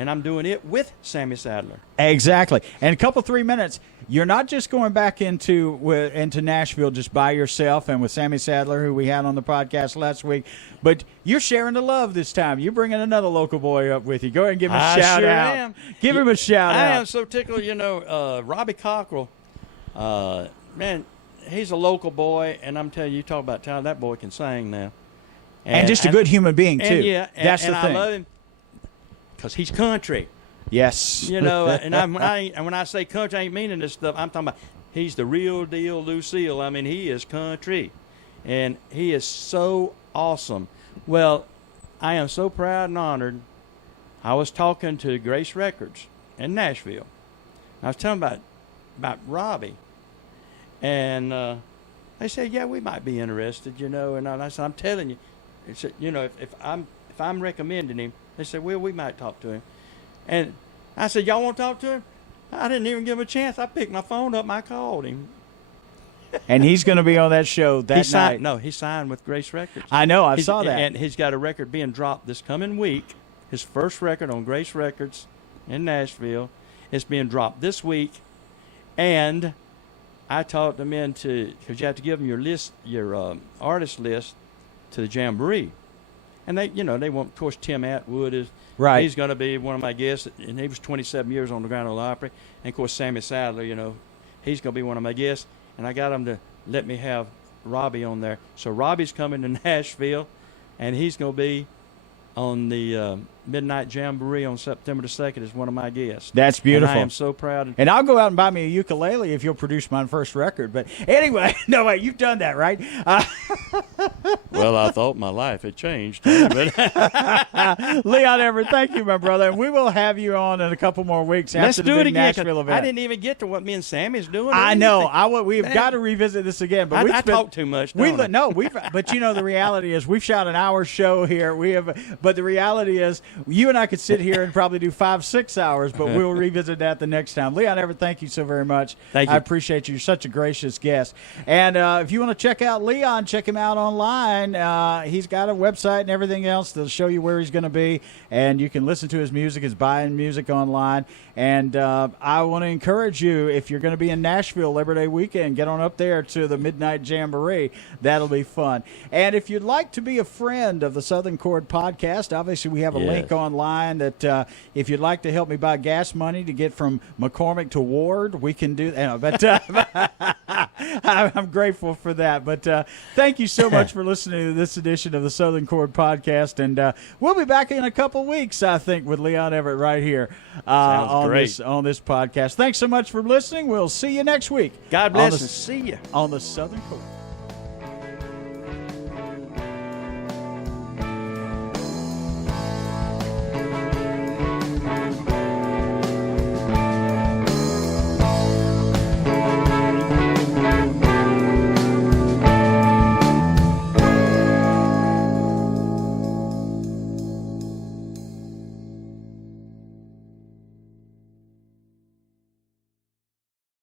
And I'm doing it with Sammy Sadler. Exactly. And a couple 3 minutes, you're not just going back into Nashville just by yourself and with Sammy Sadler, who we had on the podcast last week, but you're sharing the love this time. You're bringing another local boy up with you. Go ahead and give him a shout out. Am. Give him a shout out. I am so tickled. Robbie Cockrell, man, he's a local boy, and I'm telling you, talk about talent, that boy can sing now. And just a good human being, too. That's the thing. I love him. Because he's country. Yes. And when I say country, I ain't meaning this stuff. I'm talking about he's the real deal Lucille. I mean, he is country. And he is so awesome. Well, I am so proud and honored. I was talking to Grace Records in Nashville. I was telling about Robbie. And they said, yeah, we might be interested, And I said, I'm telling you. It's, if I'm recommending him, they said, well, we might talk to him. And I said, y'all want to talk to him? I didn't even give him a chance. I picked my phone up and I called him. And he's going to be on that show that night. No, he signed with Grace Records. I know. I saw that. And he's got a record being dropped this coming week. His first record on Grace Records in Nashville. It's being dropped this week. And I talked them into, because you have to give them your list, your artist list to the Jamboree. And they want, of course, Tim Atwood is. Right. He's going to be one of my guests, and he was 27 years on the Grand Ole Opry. And, of course, Sammy Sadler, he's going to be one of my guests. And I got him to let me have Robbie on there. So Robbie's coming to Nashville, and he's going to be on the Midnight Jamboree on September the 2nd as one of my guests. That's beautiful. And I am so proud. And I'll go out and buy me a ukulele if you'll produce my first record. But anyway, no, wait, you've done that, right? Well, I thought my life had changed. But Leon Everett, thank you, my brother. And we will have you on in a couple more weeks after the big Nashville event. I didn't even get to what me and Sammy's doing. I know. We've got to revisit this again. But I talk too much. But the reality is we've shot an hour show here. But the reality is you and I could sit here and probably do 5-6 hours, but we'll revisit that the next time. Leon Everett, thank you so very much. Thank you. I appreciate you. You're such a gracious guest. And if you want to check out Leon, check him out online. He's got a website and everything else that'll show you where he's going to be, and you can listen to his music. He's buying music online. And I want to encourage you, if you're going to be in Nashville Labor Day weekend, get on up there to the Midnight Jamboree. That'll be fun. And if you'd like to be a friend of the Southern Chord podcast, obviously we have a link online that if you'd like to help me buy gas money to get from McCormick to Ward, we can do that. But I'm grateful for that. But thank you so much for listening to this edition of the Southern Chord podcast. And we'll be back in a couple weeks, I think, with Leon Everett right here on this podcast. Thanks so much for listening. We'll see you next week. God bless and see you on the Southern Chord.